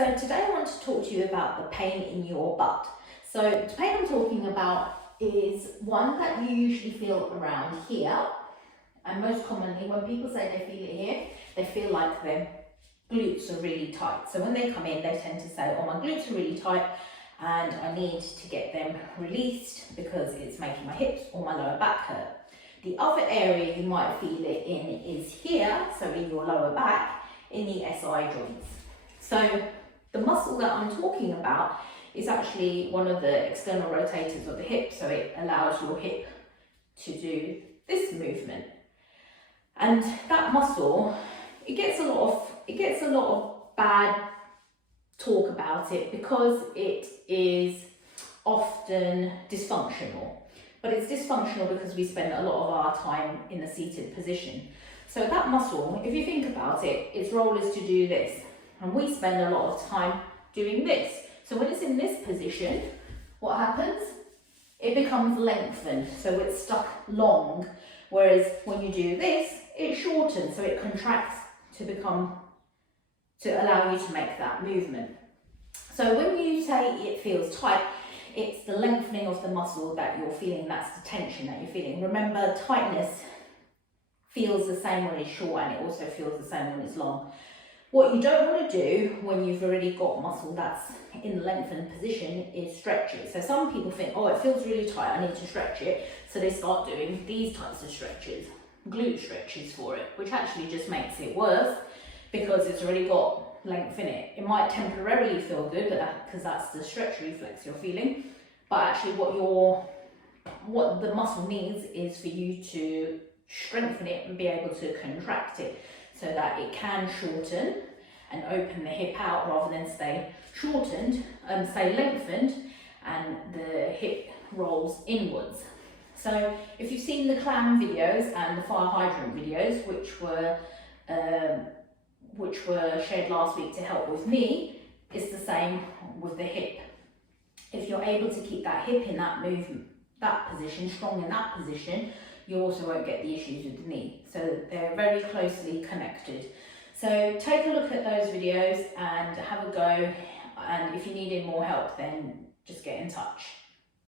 so today I want to talk to you about the pain in your butt. So the pain I'm talking about is one that you usually feel around here, and most commonly when people say they feel it here, they feel like their glutes are really tight. So when they come in, they tend to say, oh, my glutes are really tight and I need to get them released because it's making my hips or my lower back hurt. The other area you might feel it in is here, so in your lower back, in the SI joints. So the muscle that I'm talking about is actually one of the external rotators of the hip, so it allows your hip to do this movement. And that muscle, it gets a lot of bad talk about it because it is often dysfunctional. But it's dysfunctional because we spend a lot of our time in a seated position. So that muscle, if you think about it, its role is to do this. And we spend a lot of time doing this. So when it's in this position, what happens? It becomes lengthened, so it's stuck long. Whereas when you do this, it shortens, so it contracts to allow you to make that movement. So when you say it feels tight, it's the lengthening of the muscle that you're feeling, that's the tension that you're feeling. Remember, tightness feels the same when it's short and it also feels the same when it's long. What you don't want to do when you've already got muscle that's in the lengthened position is stretch it. So some people think, oh, it feels really tight, I need to stretch it. So they start doing these types of stretches, glute stretches for it, which actually just makes it worse because it's already got length in it. It might temporarily feel good, but because that's the stretch reflex you're feeling. But actually what the muscle needs is for you to strengthen it and be able to contract it so that it can shorten and open the hip out rather than stay shortened, stay lengthened, and the hip rolls inwards. So if you've seen the clam videos and the fire hydrant videos, which were shared last week to help with me, it's the same with the hip. If you're able to keep that hip in that movement, that position, strong in that position, you also won't get the issues with the knee. So they're very closely connected. So take a look at those videos and have a go. And if you need any more help, then just get in touch.